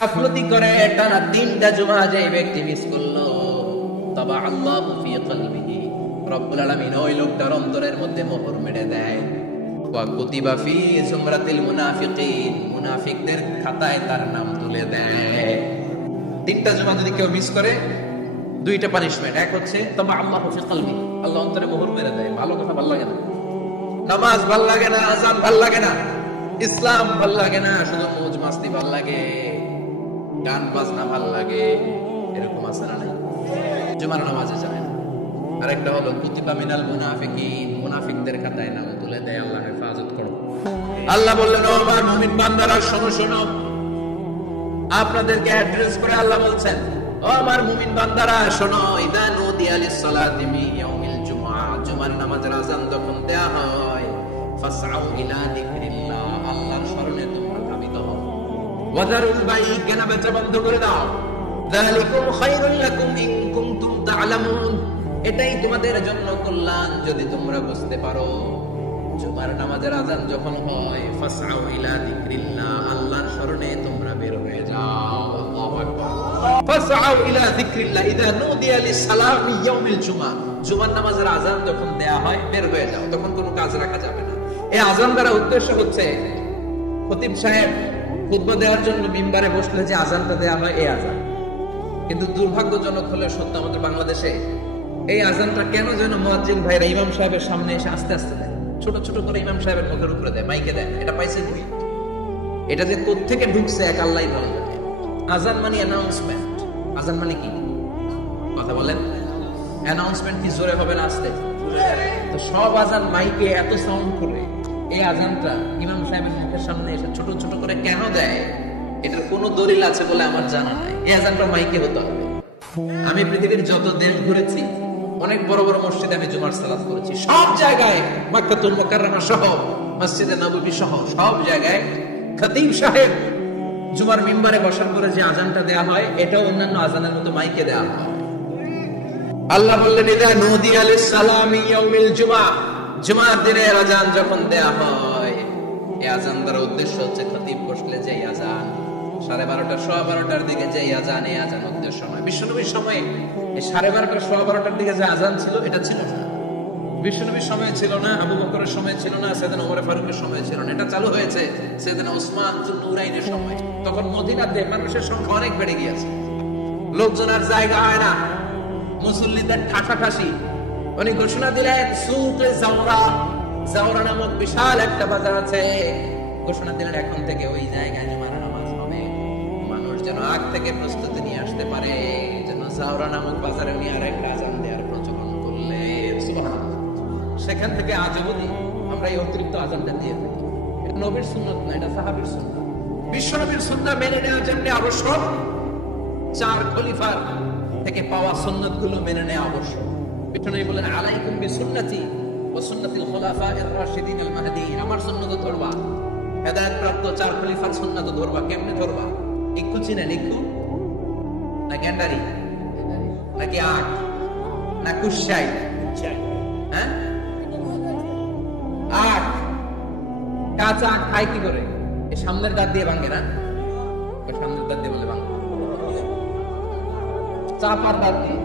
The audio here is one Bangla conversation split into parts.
গাফলতি করে টানা 3টা জুমা যে ব্যক্তি মিস করলো, তাবা আল্লাহু ফি কলবিহি, রব্বুল আলামিন ওই লোকটার অন্তরের মধ্যে মোহর মেরে দেয়। ওয়া কুতিবা ফি জুমরাতিল মুনাফিকিন, মুনাফিকদের খাতায় তার নাম তুলে দেয়। 3টা জুমা যদি কেউ মিস করে, 2টা পানিশমেন্ট। এক হচ্ছে তাবা আল্লাহু ফি কলবিহি, আল্লাহ অন্তরে মোহর মেরে দেয়। ভালো কথা ভালো লাগে না, নামাজ ভালো লাগে না, আযান ভালো লাগে না, ইসলাম ভালো লাগে না, শুধু মৌজ মাস্তি ভালো লাগে, গান বাজনা ভাল লাগে, এরকম আছে না? নাই, জুমার নামাজে যায় না। আরেকটা হলো কুতিবা মিনাল মুনাফিকিন, মুনাফিকদের খাতায় নাম তুলে দেয়। আল্লাহ হেফাজত করো। আল্লাহ বললেন, ও আমার মুমিন বান্দারা শোনো শোনো, আপনাদেরকে অ্যাড্রেস করে আল্লাহ বলছেন, ও আমার মুমিন বান্দারা শোনো, ইযা নুদিয়া লিস-সালাতি মিন ইয়াউমিল জুমআ, জুমার নামাজের আযান যখন দেয়া হয়, ফাসআউ ইলা যিকরিল্লাহ, আল্লাহর স্মরণে তোমরা ধাবিত হও। ওয়াদারুল বাই'আ, কেনাবেচা বন্ধ করে দাও। যালিকুম খায়রুল লাকুম ইন কুনতুম তা'লামুন, এটাই তোমাদের জন্য কল্যাণ যদি তোমরা বুঝতে পারো। জুমার নামাজের আযান যখন হয়, ফাসআউ ইলা যিকরিল্লাহ, আল্লাহর স্মরণে তোমরা বের হয়ে যাও। আল্লাহু আকবার। ফাসআউ ইলা যিকরিল্লাহ ইযা নুদিয়া লিস-সালামি ইয়াউমিল জুমআ, জুমার নামাজের আযান যখন দেয়া হয় বের হয়ে যাও, তখন কোনো কাজ রাখা যাবে না। এই আযান দ্বারা উদ্দেশ্য হচ্ছে, খতিব সাহেব খুতবা দেওয়ার জন্য মিম্বারে বসলে যে আযানটা দেয়া হয়, এই আযান। কিন্তু দুর্ভাগ্যজনক হলে সত্য, আমাদের বাংলাদেশে এই আযানটা কেন যেন মুয়াজ্জিন ভাইরা ইমাম সাহেবের সামনে এসে আস্তে আস্তে দেয়, ছোট ছোট করে ইমাম সাহেবের মুখের উপরে দেয়, মাইকে দেয়। এটা পাইছে কই? এটা যে কোত্থেকে ঢুকছে এক আল্লাহই ভালো জানে। আযান মানে অ্যানাউন্সমেন্ট। আযান মানে কি? কথা বলেন। অ্যানাউন্সমেন্ট কি জোরে হবে না আস্তে? তো সব আযান মাইকে এত সাউন্ড করে, এই আযানটা ইমাম সাহেবের মুখের সামনে এসে ছোট ছোট করে কেন দেয়? এটার কোনো দলিল আছে বলে আমার জানা নাই। এই আযানটা মাইকে হতে হবে। আমি পৃথিবীর যত দেশ ঘুরেছি, অনেক বড় বড় মসজিদে আমি জুমার সালাত করেছি, সব জায়গায় মক্কাতুল মুকাররমা সহ, মসজিদে নববী সহ সব জায়গায় খতিব সাহেব জুমার মিম্বারে বসার পরে যে আযানটা দেয়া হয়, এটাও অন্যান্য আযানের মতো মাইকে দেয়া হয়। আল্লাহ বললেন, ইযা নুদিয়া লিস-সালামি ইয়াউমিল জুমআ, জুমার দিনের আযান যখন দেয়া হয়, এই আযান দ্বারা উদ্দেশ্য হচ্ছে খতিব বসলে যে আযান 12:30 12:15 দিকে যে আযান, এই আযান উদ্দেশ্য নয়। বিশ্বনবীর সময়ে এই 12:30 12:15 দিকে যে আযান ছিল, এটা ছিল না। বিশ্বনবীর সময় ছিল না, আবু বকরের সময় ছিল না, সাইয়েদনা ওমর ফারুকের সময় ছিল না। এটা চালু হয়েছে সাইয়েদনা উসমান যুন নুরাইনের সময়। তখন মদিনাতে মানুষের সংখ্যা অনেক বেড়ে গিয়েছে, লোকজন আর জায়গা হয় না, মুসল্লিদের ঠাসাঠাসি। উনি ঘোষণা দিলেন, সুকে জাওরা, জাওরা নামক বিশাল একটা বাজার আছে, ঘোষণা দিলেন এখন থেকে ওই জায়গায় জুমার নামাজ হবে। মানুষ যেন আগ থেকে প্রস্তুতি নিয়ে আসতে পারে, যেন জাওরা নামক বাজারে উনি আর একটা আযান দেওয়ার প্রচলন করলেন। সুবহানাল্লাহ। সেখান থেকে আজ অবধি আমরা এই অতিরিক্ত আযানটা দিয়ে থাকি। এটা নবীর সুন্নাত না, এটা সাহাবীর সুন্নাত। বিশ্বনবীর সুন্নাত মেনে নেওয়ার জন্য আবশ্যক 4 খলিফার থেকে পাওয়া সুন্নাতগুলো মেনে নেওয়া আবশ্যক। বিশ্বনবী বলেন, আলাইকুম বিসুন্নতি ওয়া সুন্নাতিল খুলাফায়ে রাশিদিন আল মাহদিয়িন, আমার সুন্নাত ধরবা, হেদায়েতপ্রাপ্ত 4 খলিফার সুন্নাত ধরবা। কেমনে ধরবা? ইক্কু চিনেন? ইক্কু না গ্যান্ডারি নাকি আখ না কুশাই? হ্যাঁ, আখ। কাঁচা আখ খায় কি করে? এই সামনের দাঁত দিয়ে ভাঙে না? সামনের দাঁত দিয়ে বলে ভাঙে, চাপার দাঁত দিয়ে,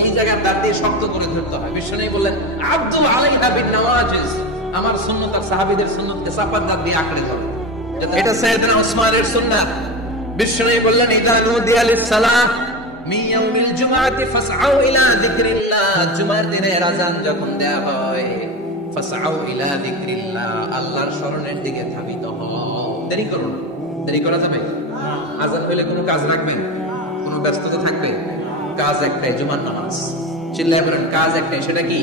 এই জায়গার দাঁত দিয়ে শক্ত করে ধরতে হয়। বিশ্বনবী বললেন, আব্দু আলাইহা বিন নওয়াজিজ, আমার সুন্নাত আর সাহাবীদের সুন্নাতকে চাপার দাঁত দিয়ে আঁকড়ে ধরো। এটা সাইয়েদনা উসমানের সুন্নাত। বিশ্বনবী বললেন, ইযা নুদিয়া লিস-সালাহ মিন ইয়াউমিল জুমআতি ফাসআউ ইলা যিকরিল্লাহ, জুমার দিনের আযান যখন দেয়া হয়, ফাসআউ ইলা যিকরিল্লাহ, আল্লাহর স্মরণের দিকে ধাবিত হও। দেরি করো না। দেরি করা যাবে? আযান হইলে কোনো কাজ রাখবেন, কোনো ব্যস্ততা থাকবে? কাজ একটাই, জুমার নামাজ। চিল্লায় বলেন, কাজ একটাই, সেটা কি?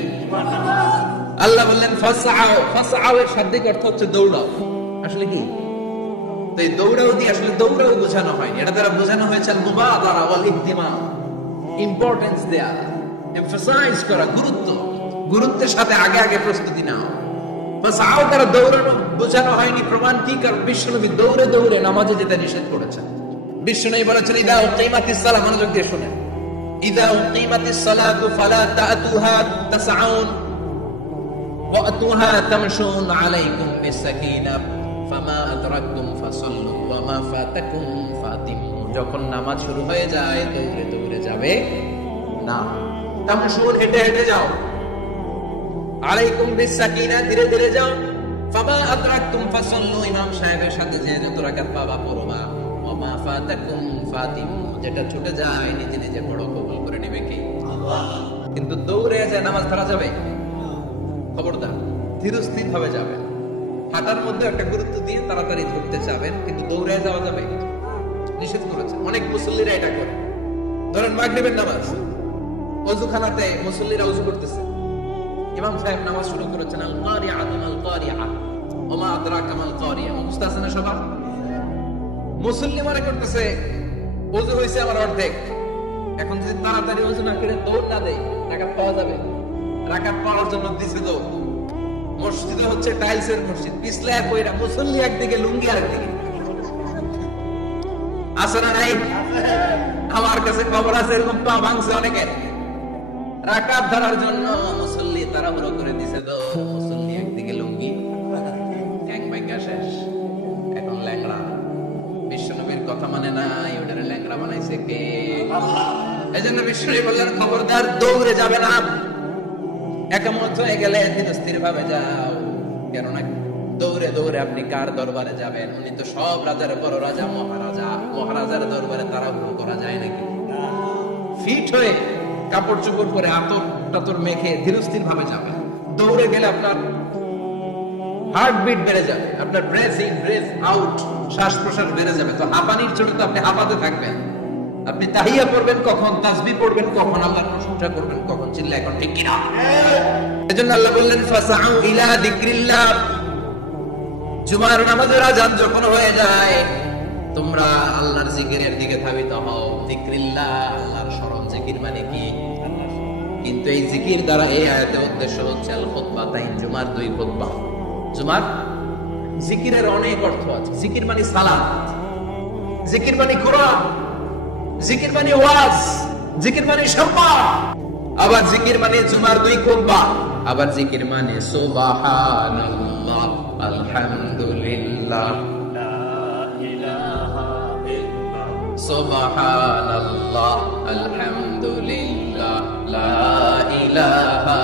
আল্লাহ বললেন ফাসআউ, ফাসআউ এর শাব্দিক অর্থ হচ্ছে দৌড়াও। আসলে কি? তো এই দৌড়াও দিয়ে আসলে দৌড়াও বোঝানো হয়নি, এটা দ্বারা বোঝানো হয়েছে মুবাদারা ওয়াল ইহতিমাম, ইম্পর্টেন্স দেয়া, এমফাসাইজ করা, গুরুত্ব, গুরুত্বের সাথে আগে আগে প্রস্তুতি নাও। ফাসআউ দ্বারা দৌড়ানো বোঝানো হয়নি। প্রমাণ কি? কারণ বিশ্বনবী দৌড়ে দৌড়ে নামাজে যেতে নিষেধ করেছেন। বিশ্বনবী বলেছেন, ইযা উকিমাতিস সালাহ, মনোযোগ দিয়ে শুনেন, ইযা উকিমাতিস সালাতু ফালা তা'তুহা তাসআউন ওয়া আতুহা তামশুন আলাইকুম বিসাকিনাহ ফামা আদরাকতুম ফাসাল্লু ওয়া মা ফাতাকুম ফাতি যখন নামাজ শুরু হয়ে যায় দৌড়ে দৌড়ে যাবে না, তামশুন হেঁটে হেঁটে যাও। আলাইকুম বিসাকিনা, ধীরে ধীরে যাও। ফামা আদরাকতুম ফাসাল্লু, ইমাম সাহেবের সাথে যে যত রাকাত পাবা পড়বা। ওমা ফাতাকুম ফাতিমু, যেটা ছুটে যায় নিজে নিজে পড়ো, কবুল করে নেবে কে? আল্লাহ। কিন্তু দৌড়ে যায় নামাজ ধরা যাবে? খবরদার, ধীর স্থির ভাবে যাবে। হাঁটার মধ্যে একটা গুরুত্ব দিয়ে তাড়াতাড়ি ধরতে যাবেন, কিন্তু দৌড়ে যাওয়া যাবে নিষেধ করেছে। অনেক মুসল্লিরা এটা করে। ধরেন মাগরিবের নামাজ, ওযুখানাতে মুসল্লিরা ওযু করতেছে, ইমাম সাহেব নামাজ শুরু করেছেন, আল কারিআ আল কারিআ ওমা আদরাকা মাল কারিআ, মুখস্থ আছে না সবার? মুসল্লি মনে করতেছে ওযু হইছে আমার অর্ধেক, এখন যদি তাড়াতাড়ি ওযু না করে দৌড় না দেয় রাকাত পাওয়া যাবে? রাকাত পাওয়ার জন্য দিছে দৌড়। মসজিদে হচ্ছে টাইলসের মসজিদ, পিছলে কইরা মুসল্লি একদিকে, লুঙ্গি আরেকদিকে। আছে না নাই? আমার কাছে খবর আছে এরকম পা ভাঙছে অনেকের। রাকাত ধরার জন্য মুসল্লি তাড়াহুড়ো করে দিছে দৌড়, মুসল্লি একদিকে লুঙ্গি, এক বাইকা শেষ, এখন ল্যাংড়া। বিশ্বনবীর কথা মানে নাই, ওটারে ল্যাংড়া বানাইছে কে? এজন্য বিশ্বনবী বললেন খবরদার দৌড়ে যাবে না, একামত হয়ে গেলে ধীরস্থির ভাবে যাও। কেননা দৌড়ে দৌড়ে আপনি কার দরবারে যাবেন? উনি তো সব রাজার বড় রাজা, মহারাজা। মহারাজার দরবারে তাড়াহুড়ো করা যায় নাকি? ফিট হয়ে কাপড় চোপড় করে আতর টাতর মেখে ধীরস্থির ভাবে যাবেন। দৌড়ে গেলে আপনার হার্টবিট বেড়ে যাবে, আপনার ব্রেথ ইন ব্রেথ আউট, শ্বাস প্রশ্বাস বেড়ে যাবে। তো হাঁপানির জন্য তো আপনি হাঁপাতে থাকবেন। আপনি তাহিয়া পড়বেন কখন, তাসবিহ পড়বেন কখন, আল্লাহর প্রশংসা করবেন কখন, চিল্লা এখন ঠিক কিনা? এজন্য আল্লাহ বললেন ফাসাউ ইলা যিকরিল্লাহ, জুমার নামাজের আযান যখন হয়ে যায় তোমরা আল্লাহর জিকিরের দিকে ধাবিত হও। যিকরিল্লাহ, আল্লাহর স্মরণ। জিকির মানে কি? কিন্তু এই জিকির দ্বারা এই আয়াতের উদ্দেশ্য হচ্ছে আল খুতবাতাইন, জুমার দুই খুতবা। জুমার জিকিরের অনেক অর্থ আছে। জিকির মানে সালাত, জিকির মানে কোরআন, জিকির মানে ওয়াজ, জিকির মানে সম্মান। আবার জিকির মানে জুমার দুই খুতবা। আবার জিকির মানে সুবহানাল্লাহ, আলহামদুলিল্লাহ, লা ইলাহা ইল্লাল্লাহ, সুবহানাল্লাহ, আলহামদুলিল্লাহ, লা ইলাহা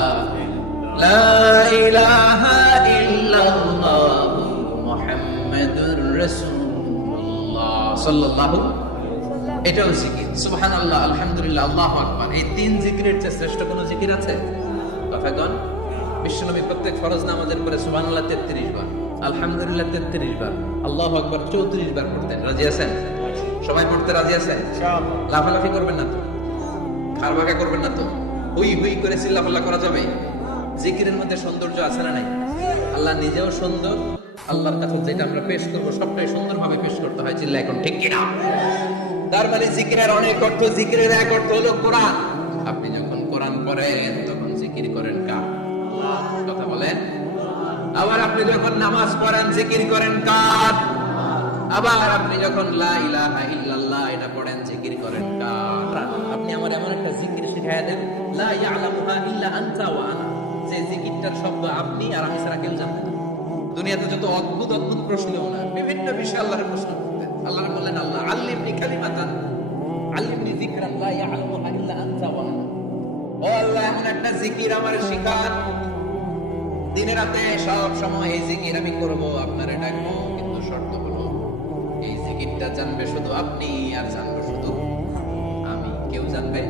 ইল্লাল্লাহ, মুহাম্মাদুর রাসূলুল্লাহ সাল্লাল্লাহু। এটাও জিকির। সুবহানাল্লাহ, আলহামদুলিল্লাহ, আল্লাহু আকবার। এই তিন জিকিরের চেয়ে শ্রেষ্ঠ কোন জিকির আছে? কথাগণ, বিশ্বনবী প্রত্যেক ফরজ নামাজের পরে সুবহানাল্লাহ 33 বার, আলহামদুলিল্লাহ 33 বার, আল্লাহু আকবার 34 বার পড়তেন। রাজি আছেন? সবাই পড়তে রাজি আছেন? ইনশাআল্লাহ। লাফালাফি করবেন না তো, খারবাকা করবেন না তো, হুই হুই করে চিল্লাপাল্লা করা যাবে? জিকিরের মধ্যে সৌন্দর্য আছে না নাই? আল্লাহ নিজেও সুন্দর, আল্লাহর কাছে যেটা আমরা পেশ করবো সবটাই সুন্দরভাবে পেশ করতে হয়। চিল্লা এখন ঠিক কিনা? তার মানে জিকিরের অনেক অর্থ। জিকিরের এক অর্থ হলো কোরআন। আপনি যখন কোরআন পড়েন তখন জিকির করেন কার? কথা বলেন। আবার আপনি যখন নামাজ পড়েন জিকির করেন কার? আবার আপনি যখন লা ইলাহা ইল্লাল্লাহ এটা পড়েন জিকির করেন কার? আপনি আমার এমন একটা জিকির শিখায়া দেন, লা ইয়ালামুহা ইল্লা আনতা ওয়া আনা, যে জিকিরটার শব্দ আপনি আর আমি ছাড়া কেউ জানে না। দুনিয়াতে যত অদ্ভুত অদ্ভুত প্রশ্ন না, বিভিন্ন বিষয়ে আল্লাহর প্রশ্ন করতেন। আল্লাহ বললেন, আল্লাহ আল্লিমনি কালিমাতান, আল্লিমনি যিকরান লা ইয়ালামুহা ইল্লা আনতা ওয়া আনা। ও আল্লাহ, এমন একটা জিকির আমার শিখান, দিনে রাতে সব সময় এই জিকির আমি করব, আপনারে ডাকবো, কিন্তু শর্ত হলো এই জিকিরটা জানবে শুধু আপনি আর জানবে শুধু আমি, কেউ জানবে?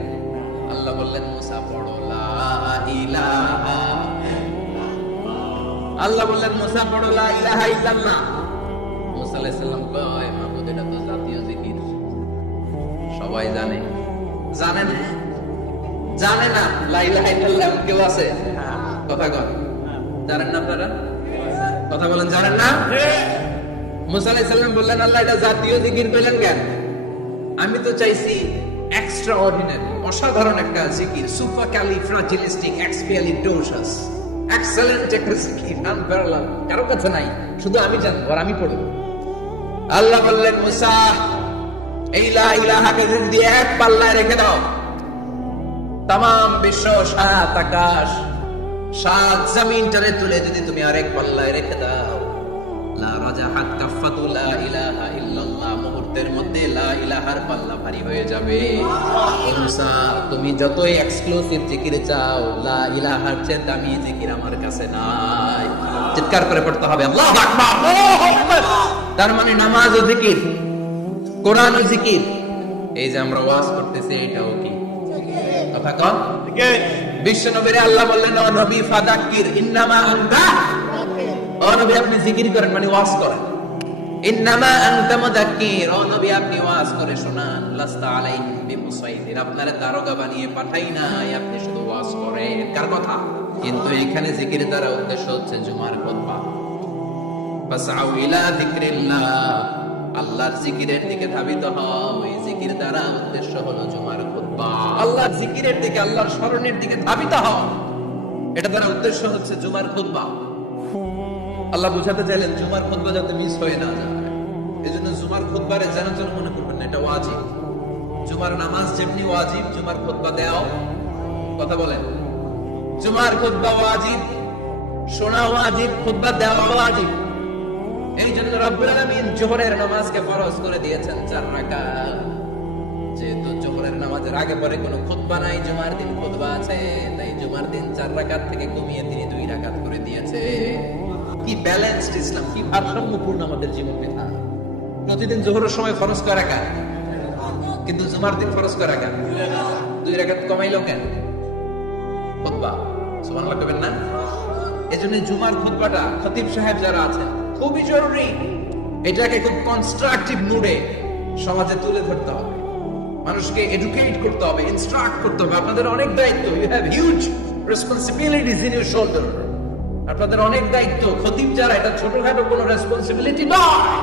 আল্লাহ বললেন মুসা পড়ো লা ইলাহা, আল্লাহ বললেন মুসা পড়ো লা ইলাহা ইল্লাল্লাহ। মুসা আলাইহিস সালাম কয়, মাহমুদ এটা তো জাতীয় জিকির, সবাই জানে। জানে না? জানে না লা ইলাহা ইল্লাল্লাহ কেউ আছে? কথা কন, জানেন না আপনারা? কথা বলেন, জানেন না? মুসা আলাইহিস সালাম বললেন, আল্লাহ এটা জাতীয় জিকির কইলেন কেন? আমি তো চাইছি এক্সট্রা অর্ডিনারি, অসাধারণ একটা জিকির, সুপারক্যালিফ্রাজিলিস্টিক এক্সপিয়ালিটোশাস, এক্সেলেন্ট একটা জিকির, আনপ্যারালাল, কারো কাছে নাই, শুধু আমি জানবো আর আমি পড়বো। আল্লাহ বললেন, মুসা এই লা ইলাহাকে যদি এক পাল্লায় রেখে দাও, তামাম বিশ্ব, সাত আকাশ, সাত জমিনটারে তুলে যদি তুমি আরেক পাল্লায় রেখে দাও, লা রাজাহাত কাফাতু লা ইলাহা ইল্লাল্লাহ, মুহূর্তে উম্মতের মধ্যে লা ইলাহার পাল্লা ভারী হয়ে যাবে। মুসা, তুমি যতই এক্সক্লুসিভ জিকির চাও, লা ইলাহার চেয়ে দামি জিকির আমার কাছে নাই। চিৎকার করে পড়তে হবে আল্লাহু আকবার, আল্লাহু আকবার। তার মানে নামাজ ও জিকির, কোরআন ও জিকির। এই যে আমরা ওয়াজ করতেছি, এটাও কি কথা কন? বিশ্ব নবীরে আল্লাহ বললেন, ও নবী ফাদাক্কির ইন্নামা আনতা, ও নবী আপনি জিকির করেন মানে ওয়াজ করেন। ইন্নামা আনতা মুযাক্কির, ও নবী আপনি ওয়াজ করে শোনান। লাস্তা আলাইহিম বিমুসাইতির, আপনারে দারোগা বানিয়ে পাঠাই নাই, আপনি শুধু ওয়াজ করেন। কার কথা? কিন্তু এখানে জিকির দ্বারা উদ্দেশ্য হচ্ছে জুমার খুতবা। ফাসআউ ইলা যিকরিল্লাহ, আল্লাহর জিকিরের দিকে ধাবিত হও। এই জিকির দ্বারা উদ্দেশ্য হলো জুমার খুতবা। আল্লাহর জিকিরের দিকে, আল্লাহর স্মরণের দিকে ধাবিত হও, এটা দ্বারা উদ্দেশ্য হচ্ছে জুমার খুতবা। আল্লাহ বুঝাতে চাইলেন জুমার খুতবা যাতে মিস হয়ে না যায়। এজন্য জুমার খুতবারে যেন মনে করবেন না এটা ওয়াজিব। জুমার নামাজ যেমনি ওয়াজিব, জুমার খুতবা দেওয়াও, কথা বলেন, জুমার খুতবা ওয়াজিব, শোনা ওয়াজিব, খুতবা দেওয়া ওয়াজিব। এই জন্য রব্বুল আলামিন জোহরের নামাজকে ফরজ করে দিয়েছেন 4 রাকাত। যেহেতু জোহরের নামাজের আগে পরে কোনো খুতবা নাই, জুমার দিন খুতবা আছে, তাই জুমার দিন 4 রাকাত থেকে কমিয়ে তিনি 2 রাকাত করে দিয়েছে। কি ব্যালেন্সড ইসলাম, কি ভারসাম্যপূর্ণ আমাদের জীবন বিধান। প্রতিদিন জোহরের সময় ফরজ করা রাকাত, কিন্তু জুমার দিন ফরজ করা রাকাত 2 রাকাত কমাইলো কেন? খুতবা, সুবহানাল্লাহ কইবেন না? এজন্য জুমার খুতবাটা খতিব সাহেব যারা আছেন খুবই জরুরি। এটাকে খুব কনস্ট্রাকটিভ মুডে সমাজে তুলে ধরতে হবে, মানুষকে এডুকেট করতে হবে, ইনস্ট্রাক্ট করতে হবে। আপনাদের অনেক দায়িত্ব, you have huge responsibilities in your shoulder. আপনাদের অনেক দায়িত্ব। খতিব যারা, এটা ছোটখাটো কোনো রেসপন্সিবিলিটি নয়,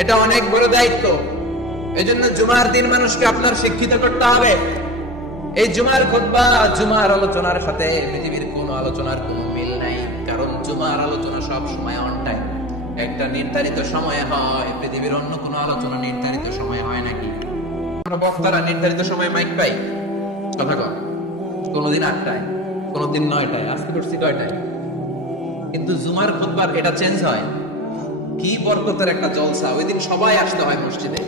এটা অনেক বড় দায়িত্ব। এজন্য জুমার দিন মানুষকে আপনার শিক্ষিত করতে হবে। এই জুমার খুতবা, জুমার আলোচনার সাথে পৃথিবীর কোনো আলোচনার কোনো মিল নাই, কারণ জুমার আলোচনা সব সময় অন টাইম, একটা নির্ধারিত সময়ে হয়। পৃথিবীর অন্য কোনো আলোচনা নির্ধারিত সময়ে হয় নাকি? আমরা বক্তারা নির্ধারিত সময়ে মাইক পাই, কথা কর, কোনদিন 8টায়, কোনদিন 9টায়, আজকে করছি 9টায়। কিন্তু জুমার খুতবার এটা চেঞ্জ হয়। কি বরকতের একটা জলসা! ওই দিন সবাই আসতে হয় মসজিদে।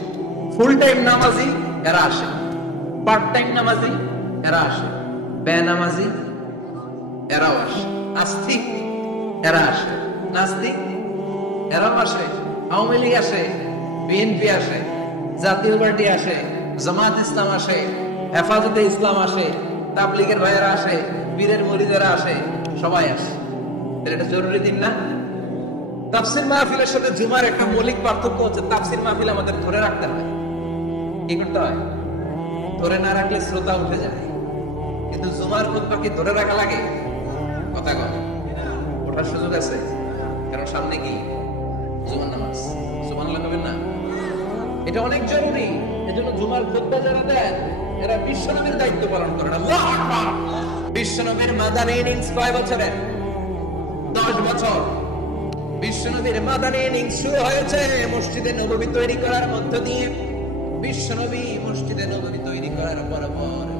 ফুল টাইম নামাজি এরা আসে, পার্ট টাইম নামাজি এরা আসে, বেনামাজি এরাও আসে, আস্তিক এরা আসে, নাস্তিক এরাও আসে, আওয়ামী লীগ আসে, বিএনপি আসে, জাতীয় পার্টি আসে, জামাত ইসলাম আসে, হেফাজতে ইসলাম আসে, তাবলীগের ভাইয়েরা আসে, পীরের মুরিদেরা আসে, সবাই আসে। এটা জরুরি দিন না? তাফসীর মাহফিলের সাথে জুমার একটা মৌলিক পার্থক্য হচ্ছে, তাফসীর মাহফিল আমাদের ধরে রাখতে হয়। কি করতে হয়? ধরে না রাখলে শ্রোতা উঠে যায়। কিন্তু জুমার খুতবা কি ধরে রাখা লাগে? কথা কয়, ওঠার সুযোগ আছে, কারণ সামনে কি জুমার নামাজ। সুবহানাল্লাহ কইবেন না? এটা অনেক জরুরি। এজন্য জুমার খুতবা যারা দেন এরা বিশ্বনবীর দায়িত্ব পালন করেন। আল্লাহু আকবার। বিশ্বনবীর মাদানী ইনিংস 5 বছরের, 10 বছর। বিশ্বনবীর মাদানী ইনিংস শুরু হয়েছে মসজিদে নববী তৈরি করার মধ্য দিয়ে। বিশ্বনবী মসজিদে নববী তৈরি করার পর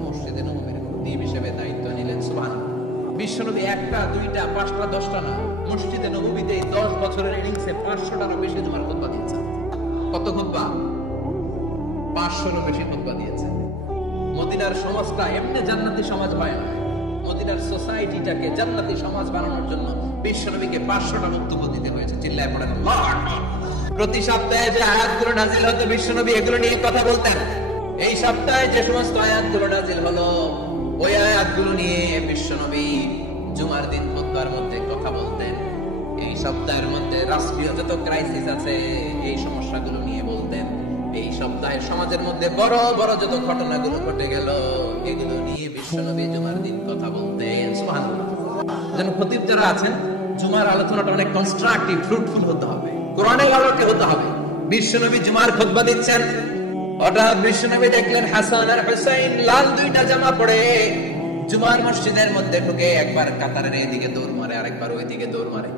মসজিদে নববীর খতিব হিসেবে দায়িত্ব নিলেন। সুবহানাল্লাহ। বিশ্বনবী 1টা 2টা 5টা 10টা না, মসজিদে নববীতে 10 বছরের ইনিংসে 500টারও বেশি জুমার খুতবা দিয়েছেন। কত খুতবা? 500রও বেশি খুতবা দিয়েছেন। মদিনার সমাজটা এমনি জান্নাতি সমাজ হয় না। মদিনার সোসাইটিটাকে জান্নাতি সমাজ বানানোর জন্য বিশ্বনবীকে 500টা বক্তব্য দিতে হয়েছে। চিল্লায় পড়েন আল্লাহু আকবার। প্রতি সপ্তাহে যে আয়াতগুলো নাজিল হতো বিশ্বনবী এগুলো নিয়ে কথা বলতেন। এই সপ্তাহে যে সমস্ত আয়াতগুলো নাজিল হলো ওই আয়াতগুলো নিয়ে বিশ্বনবী জুমার দিন খুতবার মধ্যে কথা বলতেন। এই সপ্তাহের মধ্যে রাষ্ট্রীয় যত ক্রাইসিস আছে এই সমস্যাগুলো নিয়ে বলতেন। এই সপ্তাহে সমাজের মধ্যে বড় বড় যত ঘটনাগুলো ঘটে গেল এগুলো নিয়ে বিশ্বনবী জুমার দিন কথা বলতেন। সুবহানাল্লাহ। যেন খতিব যারা আছেন জুমার আলোচনাটা অনেক কনস্ট্রাকটিভ, ফ্রুটফুল হতে হবে, কোরআনের আলোকে হতে হবে। বিশ্বনবী জুমার খুতবা দিচ্ছেন, হঠাৎ বিশ্বনবী দেখলেন হাসান আর হুসাইন লাল 2টা জামা পরে জুমার মসজিদের মধ্যে ঢুকে একবার কাতারের এদিকে দৌড় মারে, আরেকবার ওইদিকে দৌড় মারে।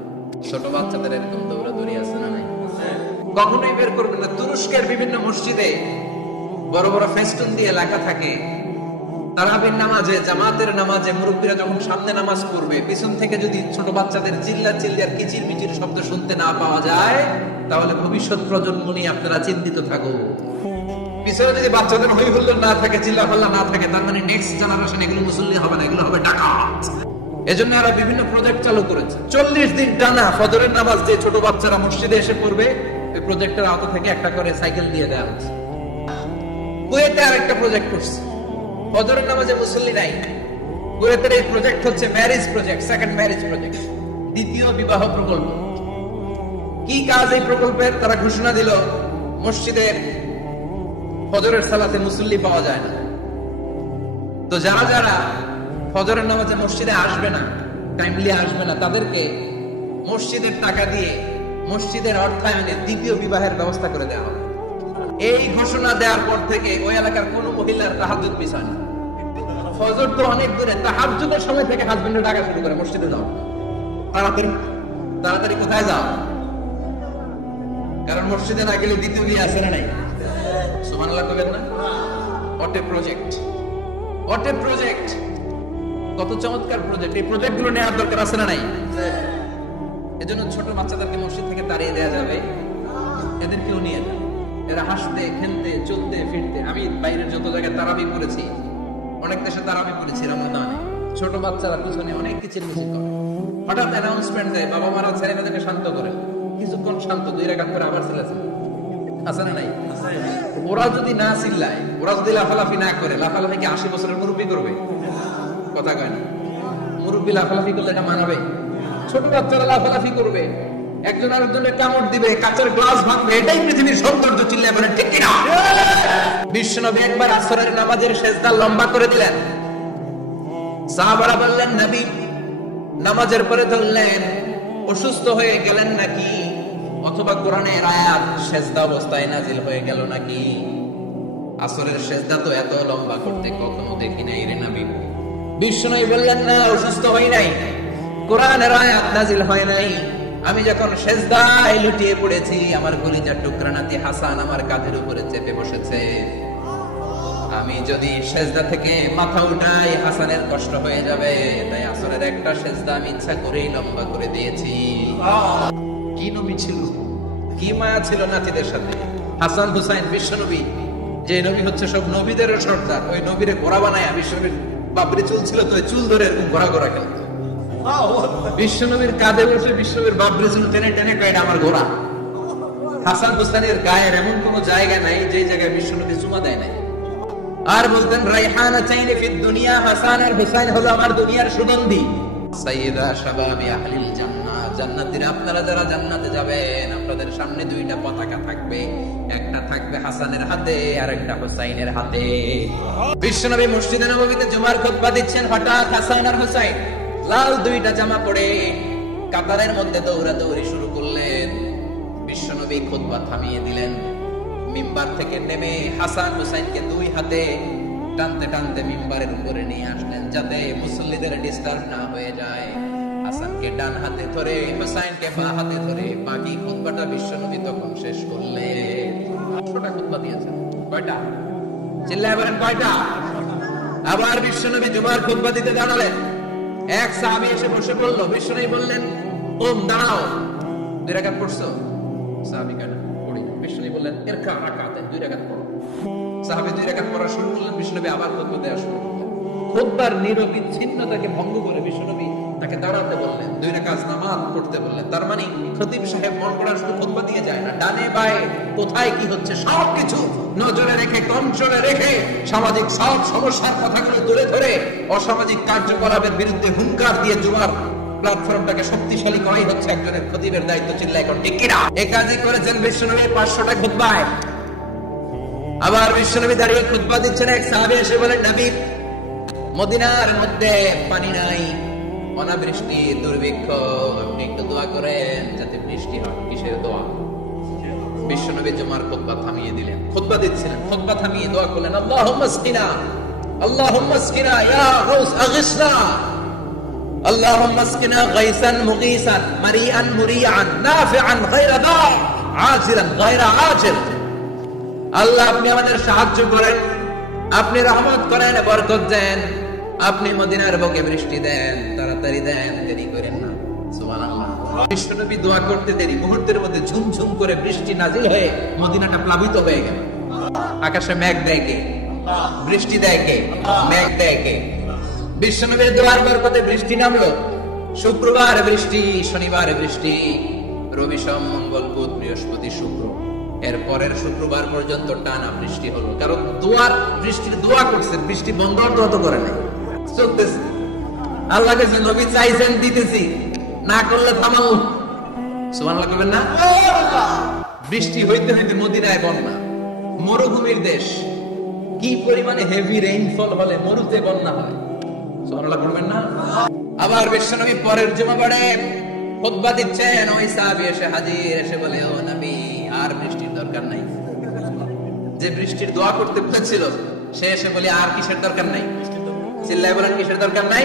ছোট বাচ্চাদের এরকম দৌড়াদৌড়ি আছে না নাই? কখনোই বের করবেন না। তুরস্কের বিভিন্ন মসজিদে বড় বড় ফেস্টুন দিয়ে লেখা থাকে তারাবির নামাজে, জামাতের নামাজে মুরব্বীরা যখন সামনে নামাজ পড়বে, পিছন থেকে যদি ছোট বাচ্চাদের চিল্লার কিচির মিচির শব্দ শুনতে না পাওয়া যায়, তাহলে ভবিষ্যৎ প্রজন্ম নিয়ে আপনারা চিন্তিত থাকুন। পিছনে যদি বাচ্চাদের হই হুল্লোড় না থাকে, চিল্লাফাল্লা না থাকে, তার মানে নেক্সট জেনারেশন এগুলো মুসল্লি হবে না, এগুলো হবে ডাকাত। এজন্য এরা বিভিন্ন প্রজেক্ট চালু করেছে। 40 দিন টানা ফজরের নামাজ যে ছোট বাচ্চারা মসজিদে এসে পড়বে, ওই প্রজেক্টের আওতা থেকে একটা করে সাইকেল দিয়ে দেওয়া হচ্ছে। কুয়েতে আরেকটা প্রজেক্ট করছে, ফজরের নামাজে মুসল্লি নাই। কুয়েতের এই প্রজেক্ট হচ্ছে marriage project, second marriage project, দ্বিতীয় বিবাহ প্রকল্প। কি কাজ এই প্রকল্পের? তারা ঘোষণা দিল, মসজিদের ফজরের সালাতে মুসল্লি পাওয়া যায় না, তো যারা যারা ফজরের নামাজে মসজিদে আসবে না, টাইমলি আসবে না, তাদেরকে মসজিদের টাকা দিয়ে, মসজিদের অর্থায়নে দ্বিতীয় বিবাহের ব্যবস্থা করে দেওয়া হবে। এই ঘোষণা দেওয়ার পর থেকে ওই এলাকার কোন মহিলার তাহাজ্জুদ মিস হয় না। ফজর তো অনেক দূরে, তাহাজ্জুদের সময় থেকে হাজবেন্ডের ডাকা শুরু করে, মসজিদে যাও, তাড়াতাড়ি কোথায় যাও, কারণ মসজিদে না গেলে দ্বিতীয় বিয়ে আছে না নাই? সুবহানাল্লাহ কইবেন না? অটে প্রজেক্ট, অটে প্রজেক্ট, কত চমৎকার প্রজেক্ট! এই প্রজেক্ট গুলো নেওয়ার দরকার আছে না নাই? এজন্য ছোট বাচ্চাদেরকে মসজিদ থেকে তাড়িয়ে দেওয়া যাবে, এদেরকেও নিয়ে যাবে। এরা হাসতে, খেলতে, চলতে, ফিরতে। আমি বাইরের যত জায়গায় তারাবি করেছি, অনেক দেশে তারাবি করেছি রমজানে, ছোট বাচ্চারা পিছনে অনেক কিচির মিচির করে, হঠাৎ অ্যানাউন্সমেন্ট দেয়, বাবা মারা ছেলেমেয়েদেরকে শান্ত করে, কিছুক্ষণ শান্ত, 2 রাকাত করে আবার ছেলে আছে না নাই? ওরা যদি না চিল্লায়, ওরা যদি লাফালাফি না করে, লাফালাফি কি 80 বছরের মুরব্বী করবে? কথা কয় না। মুরব্বী লাফালাফি করলে এটা মানাবে? ছোট বাচ্চারা লাফালাফি করবে, একজন আরেকজনের কামড় দিবে, কাঁচের গ্লাস ভাঙবে, এটাই পৃথিবীর সৌন্দর্য। চিল্লায় বলেন ঠিক কিনা? বিশ্বনবী একবার আসরের নামাজের সেজদা লম্বা করে দিলেন। সাহাবারা বললেন, নবী নামাজের পরে ধরলেন, অসুস্থ হয়ে গেলেন নাকি, অথবা কোরআনের আয়াত সেজদা অবস্থায় নাজিল হয়ে গেল নাকি? আসরের সেজদা তো এত লম্বা করতে কখনো দেখি নাই রে নবী। বিশ্বনবী বললেন, না, অসুস্থ হই নাই, কোরআনের আয়াত নাজিল হয় নাই। আমি যখন সেজদায় লুটিয়ে পড়েছি, আমার কলিজার টুকরা নাতি হাসান আমার কাঁধের উপরে চেপে বসেছে। আমি যদি সেজদা থেকে মাথা উঠাই, হাসানের কষ্ট হয়ে যাবে, তাই আসরের একটা সেজদা আমি ইচ্ছা করেই লম্বা করে দিয়েছি। কি নবী ছিল, কি মায়া ছিল নাতিদের সাথে। হাসান হুসাইন বিশ্বনবী, যে নবী হচ্ছে সব নবীদেরও সর্দার, ওই নবীরে ঘোড়া বানায়, বিশ্বনবীর বাপরে চুল ছিল তো চুল ধরে এরকম ঘোড়া ঘোড়া খেলত। বিশ্বনবীর কাঁধে বসে বিশ্বনবীর বাপরে চুল টেনে টেনে কয়, আমার ঘোড়া। হাসান হুসাইনের গায়ের এমন কোন জায়গা নাই যে জায়গায় বিশ্বনবী চুমা দেয় নাই। আর বলতেন, রাইহানা চাইনি ফিদ দুনিয়া, হাসান আর হুসাইন হলো আমার দুনিয়ার সুগন্ধি। সাইয়্যিদা শাবাবি আহলিল জান্নাহ, জান্নাতীরা আপনারা যারা জান্নাতে যাবেন, আপনাদের সামনে 2টা পতাকা থাকবে, একটা থাকবে হাসানের হাতে আর একটা হুসাইনের হাতে। বিশ্বনবী মসজিদে নববীতে জুমার খুতবা দিচ্ছেন, হঠাৎ হাসান আর হুসাইন লাল 2টা জামা পরে কাতারের মধ্যে দৌড়াদৌড়ি শুরু করলেন। বিশ্বনবী খুতবা থামিয়ে দিলেন, মিম্বার থেকে নেমে হাসান হুসাইনকে 2 হাতে টানতে টানতে মিম্বারের উপরে নিয়ে আসলেন, যাতে মুসল্লিদের ডিস্টার্ব না হয়ে যায়। হাসানকে ডান হাতে ধরে, হুসাইনকে বাঁ হাতে ধরে বাকি খুতবাটা বিশ্বনবী তখন শেষ করলেন। 8টা খুতবা দিয়েছেন। কয়টা? চিল্লায় বলেন কয়টা? আবার বিশ্বনবী জুমার খুতবা দিতে দাঁড়ালেন। এক সাহাবী এসে বসে পড়ল। বিশ্বনবী বললেন, ওম দাঁড়াও, 2 রাকাত পড়ছো? সাহাবী কেন পড়ি? বিশ্বনবী বললেন, এর রাকাতে 2 রাকাত পড়ো। সাহাবী 2 রাকাত পড়া শুরু করলেন, বিশ্বনবী আবার খুতবা দেওয়া শুরু করলেন। খুতবার নিরবিচ্ছিন্নতাকে ভঙ্গ করে বিশ্বনবী তাকে দাঁড়াতে বললেন, 2 রাকাত নামাজ পড়তে বললেন। তার মানে খতিব সাহেব মন করা শুধু খুতবা দিয়ে যায় না, ডানে বায়ে কোথায় কি হচ্ছে সবকিছু নজরে রেখে, কন্ট্রোলে রেখে, সামাজিক সব সমস্যার কথাগুলো তুলে ধরে অসামাজিক কার্যকলাপের বিরুদ্ধে হুঙ্কার দিয়ে জুমার প্ল্যাটফর্মটাকে শক্তিশালী করাই হচ্ছে একজনের খতিবের দায়িত্ব। চিল্লায় এখন ঠিক কিনা? এই কাজই করেছেন বিশ্বনবী 500টা খুতবায়। আবার বিশ্বনবী দাঁড়িয়ে খুতবা দিচ্ছেন, এক সাহাবী এসে বলেন, নবী মদিনার মধ্যে পানি নাই, অনাবৃষ্টি, দুর্ভিক্ষ, আপনি একটু দোয়া করেন যাতে বৃষ্টি হয়। কিসের দোয়া? বিশ্বনবী জুমার খুতবা থামিয়ে দিলেন, খুতবা দিচ্ছিলেন, খুতবা থামিয়ে দোয়া করলেন, আল্লাহুম্মা আসকিনা, আল্লাহুম্মা আসকিনা ইয়া গাউস আগিসনা, আল্লাহুম্মা আসকিনা গাইসান মুগীসান মারিআন মুরিআন নাফিআন গায়রা দার আজিলান গায়রা আজিল। আল্লাহ আপনি আমাদের সাহায্য করেন, আপনি রহমত করেন, বরকত দেন, আপনি মদিনার বুকে বৃষ্টি দেন, তাড়াতাড়ি দেন, দেরি করেন না। সুবহানাল্লাহ। বিশ্বনবী দোয়া করতে দেরি, মুহূর্তের মধ্যে ঝুমঝুম করে বৃষ্টি নাজিল হয়ে মদিনাটা প্লাবিত হয়ে গেল। আকাশে মেঘ দেয় কে? বৃষ্টি দেয় কে? মেঘ দেয় কে? বিশ্বনবীর দোয়ার বরকতে বৃষ্টি নামলো। শুক্রবার বৃষ্টি, শনিবার বৃষ্টি, রবি সোম মঙ্গল বুধ বৃহস্পতি শুক্র, এর পরের শুক্রবার পর্যন্ত টানা বৃষ্টি হলো। কারণ বৃষ্টির দোয়া করছে, বৃষ্টি বন্ধ তো করে নাই, চলতেছে। আল্লাহ কাছে নবী চাইছেন, দিতেছি, না করলে থামাও। সুবহানাল্লাহ করবেন না? বৃষ্টি হইতে হইতে মদিনায় বন্যা, মরুভূমির দেশ, কি পরিমাণে হেভি রেইনফল হলে মরুতে বন্যা হয়। সুবহানাল্লাহ করবেন না? আবার বিশ্বনবী পরের জুমাবারে খুতবা দিচ্ছেন, ওই সাহাবী এসে হাজির, এসে বলে, ও নবী, আর বৃষ্টির দরকার নাই। যে বৃষ্টির দোয়া করতে বলেছিল সে এসে বলে, আর কিসের দরকার নাই? চিল্লায় বলেন, কিসের দরকার নাই?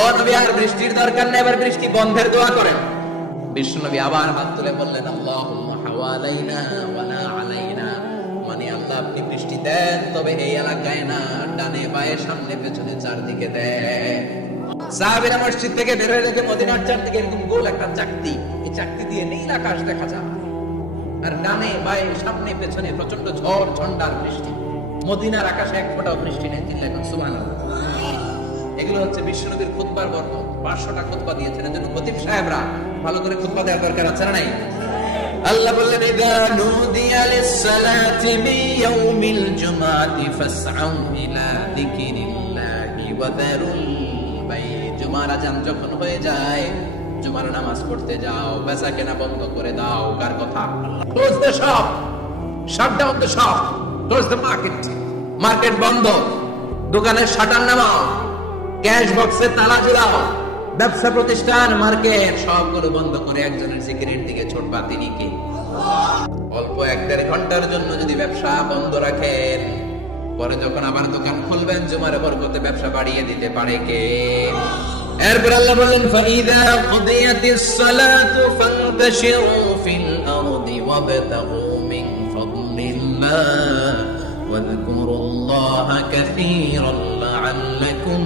ও নবী, আর বৃষ্টির দরকার নাই, এবার বৃষ্টি বন্ধের দোয়া করেন। বিশ্বনবী আবার হাত তুলে বললেন, আল্লাহুম্মা হাওয়ালাইনা ওয়া লা আলাইনা, মানে আল্লাহ আপনি বৃষ্টি দেন, তবে এই এলাকায় না, ডানে বায়ে সামনে পেছনে চারদিকে দেন। সাহাবীরা মসজিদ থেকে বের হয়ে যেতে মদিনার চারদিকে এরকম গোল একটা চাকতি, এই চাকতি দিয়ে নীল আকাশ দেখা যায়, আর ডানে বায়ে সামনে পেছনে প্রচন্ড ঝড় ঝন্ডার বৃষ্টি। মদিনার আকাশে এক ফোঁটাও বৃষ্টি নেই। চিল্লাবেন সুবহানাল্লাহ। এগুলো হচ্ছে বিশ্বনবীর খুতবার বরকত। 500টা খুতবা দিয়েছেন, এজন্য খতিব সাহেবরা ভালো করে খুতবা দেওয়ার দরকার আছে না নাই? আল্লাহ বললেন, ইযা নুদিয়া লিস-সালাতি মিন ইয়াউমিল জুমআতি ফাসআউ ইলা যিকরিল্লাহি ওয়া যারুল বাই। জুমার আযান যখন হয়ে যায়, জুমার নামাজ পড়তে যাও, বেচা কেনা বন্ধ করে দাও। কার কথা? Close the shop, shut down the shop, close the market. Market বন্ধ, দোকানের শাটার নামাও, ক্যাশ বক্সে তালা ঝুলাও, ব্যবসা প্রতিষ্ঠান, মার্কেট সবগুলো বন্ধ করে একজনের জিকিরের দিকে ছোটবা। তিনি কে? অল্প 1-1.5 ঘন্টার জন্য যদি ব্যবসা বন্ধ রাখেন, পরে যখন আবার দোকান খুলবেন, জুমার বরকতে ব্যবসা বাড়িয়ে দিতে পারে কে? এরপর আল্লাহ বললেন, ফাইদা কুদিয়াতিস সালাতু ফান্তাশিরু ফিল আরদি ওয়াবতাগু মিন ফাদলিল্লাহ ওয়াযকুরুল্লাহা কাসীরান লাআল্লাকুম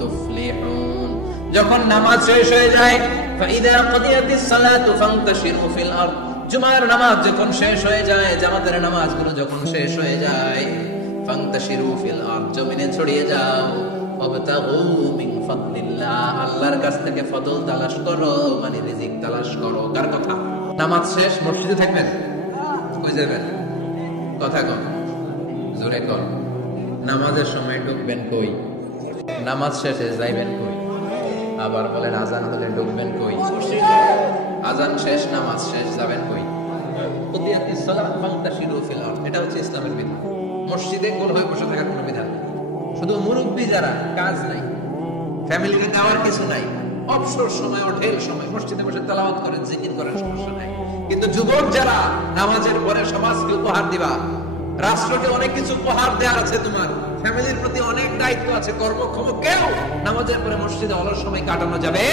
তুফলিহুন। যখন নামাজ শেষ হয়ে যায়, ফাইদা কুদিয়াতিস সালাতু ফান্তাশিরু ফিল আরদ, জুমার নামাজ যখন শেষ হয়ে যায়, জামাতের নামাজগুলো যখন শেষ হয়ে যায়, ফান্তাশিরু ফিল আরদ, জমিনে ছড়িয়ে যাও, ওয়াবতাগু মিন ফাদলিল্লাহ, আল্লাহর কাছ থেকে ফজল তালাশ করো, মানে রিজিক তালাশ করো। কার কথা? নামাজ শেষ মসজিদে থাকবেন, কই যাবেন? কথা কর, জোরে কর। নামাজের সময় ঢুকবেন কই? নামাজ শেষে যাইবেন কই? আবার বলেন, আজান হলে ঢুকবেন কই? আজান শেষ, নামাজ শেষ, যাবেন কই? কুদিয়াতিস সালাত ফান্তাশিরু ফিল আরদ, এটা হচ্ছে ইসলামের বিধান। মসজিদে গোল হয়ে বসে থাকার কোনো বিধান নেই। শুধু মুরব্বি যারা, কাজ নাই, ফ্যামিলিকে দেওয়ার কিছু নাই, অবসর সময় ও ঢেল সময় মসজিদে বসে তেলাওয়াত করেন, জিকির করেন, সমস্যা নাই। কিন্তু যুবক যারা, নামাজের পরে সমাজকে উপহার দিবা, রাষ্ট্রকে অনেক কিছু উপহার দেওয়ার আছে, তোমার ফ্যামিলির প্রতি অনেক দায়িত্ব আছে, কর্মক্ষম কেউ নামাজের পরে মসজিদে অলস সময় কাটানো যাবে